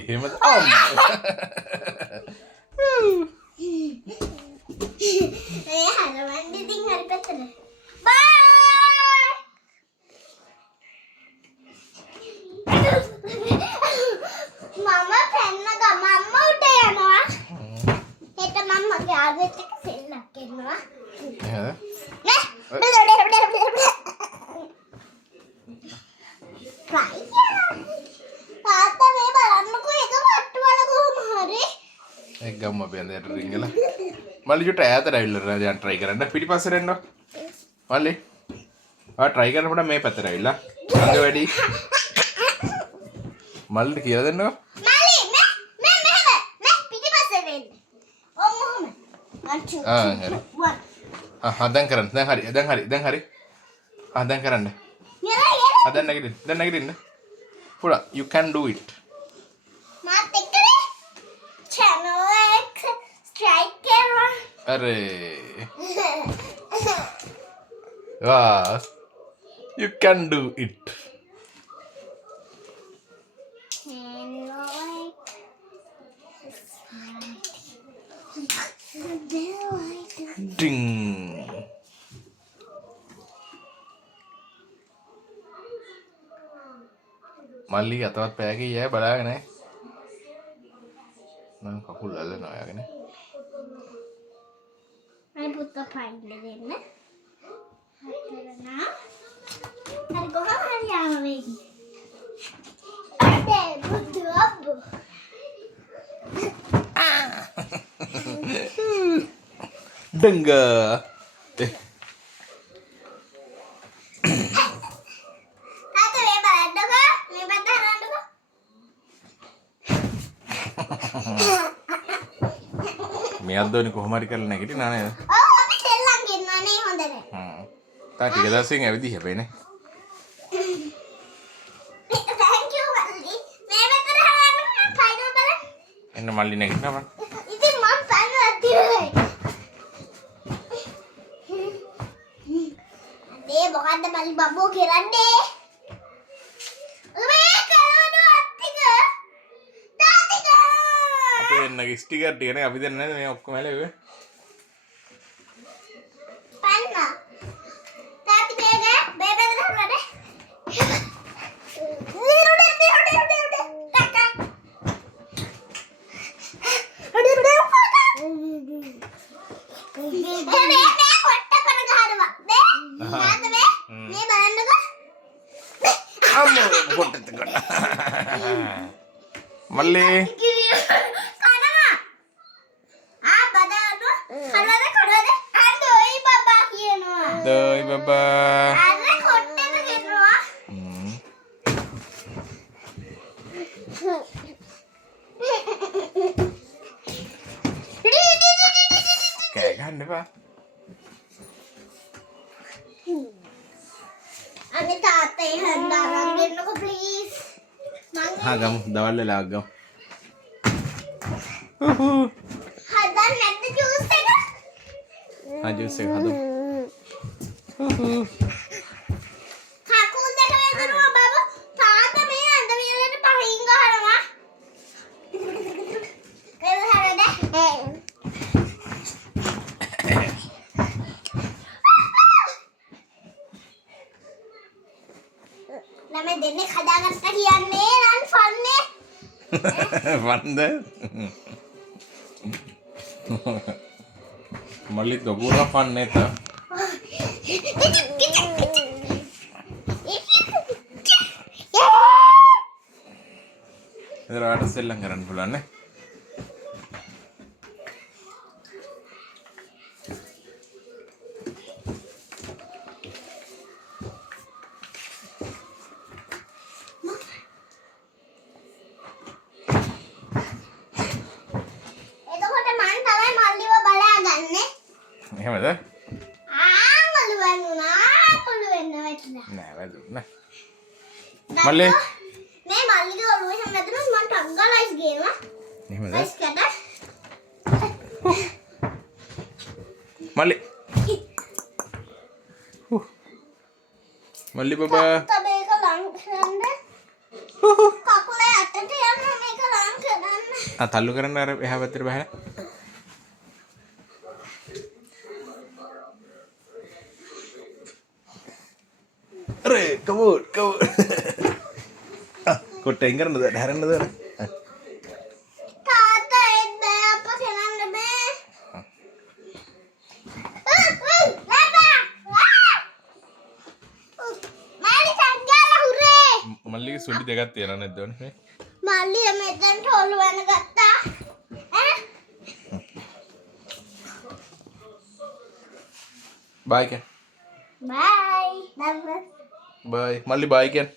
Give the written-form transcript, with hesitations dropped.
එහෙමද? ඒ හරවන්නේ ඉතින් හරි පැත්තට. බයි. මම පැන්න ගමම්ම උට යනවා. හෙට මම මගේ ආවෙත් එක්ක සෙල්ලම් කරනවා. එහෙද? නේ? තාත්තා මේ බලන්නකෝ එක වට්ටු වල කොහොම හරි. ඒක ගම්ම අපි ඇඳට රිංගලා. මල්ලි චුට්ට ඈතට ඇවිල්ලා දැන් try කරන්න. පිටිපස්සට එන්න. මල්ලි. try කරනකොට මේ පැත්තට ඇවිල්ලා. අඟ වැඩි. මල්ලිට කියලා දෙන්නකෝ. මල්ලි මෙහෙම පිටිපස්සට එන්න. ඔම්මම. හරි. දැන් කරන්න. දැන් හරි. දැන් කරන්න. දැන් නැගිටින්න. පුරා you can do it. මාත් එක්කනේ channel එක strike කරනවා. අරේ වා you can do it. Ding. මල්ලි අතවත් පෑගේ යෑ බලාගෙන මම කකුල් අල්ලනවා යාගෙන අනේ පුතා පයින් දෙන්න. හතරනා. හරි කොහොම හරි ආව වෙයි. අද බුදු අබ්බු. ඩංග මේ අද්දෝනි කොහොම හරි කරලා නැගිටිනා නේද? ඔව් අපි සෙල්ලම් කරනවා නේ හොඳට. තා ටික දවසකින් ඇවිදින් හැබැයිනේ. Thank you මල්ලි. මේ වෙතර හරන්න මම කයිද බලන්න. එන්න මල්ලි නැගිටිනවා. ඉතින් මම පන්නලා තියුනේ. මේ මොකද්ද මල්ලි බබෝ කරන්නේ? මේ කලවඩු අත්තික. තාතික. අපි එන්නගේ ස්ටිකර් ටික නේ අපි දෙන්න නේද මේ ඔක්කොම ඇලෙන්නේ. පන්න. තාති බේබේ හරවද? මල්ලි දොයි බබා කෑ ගන්න එපා. අනේ තාත්තේ හන්දාරන් දෙන්නකෝ ප්ලීස්. ගමු දවල් වෙලා ගමු. හදන්න නැද්ද ජූස් එක? ජූස් එක හදමු. කකුල් දෙක වැදුනා බබා. තාත්තා මේ අඳ විලට පහින් ගහනවා. ඒක හරියද? ළමයි දෙන්නේ හදාගත්ත කියන්නේ නන් ෆන්නේ. වන්ද මල්ලි දොගුර ෆන් නේත. එදරාට සෙල්ලම් කරන්න පුළුවන් නේ. එතකොට මං තමයි මල්ලිව බලාගන්නේ. එහෙමද? ආමලු වුණා වෙන්න වැටිලා. නෑ වැදුනේ. මල්ලි මේ මල්ලිගේ ඔළුව එහෙම නැතුනොත් මං ටංගලයිස් ගේනවා. එහෙමද? ලයිස්කට. මල්ලි මල්ලි බබා මේක ලං කරන්න. කකුල යටට යන්න මේක ලං තල්ලු කරන්න අර එහා පැත්තට බහලා. අරේ කමෝඩ් කොට්ටෙන් කරන්නද හැරෙන්නද? තාත්තා ඒත් බෑ අප්පා සෙනන්න බෑ. මල්ලි සංජාලා හුරේ. මල්ලිගේ සුළි දෙකක් තියෙනවා නේද ඔන්නේ? මල්ලි මෙතනට ඔලු වෙන ගත්තා. ඈ බයි කන්. බයි. බයි. මල්ලි බයි කන්.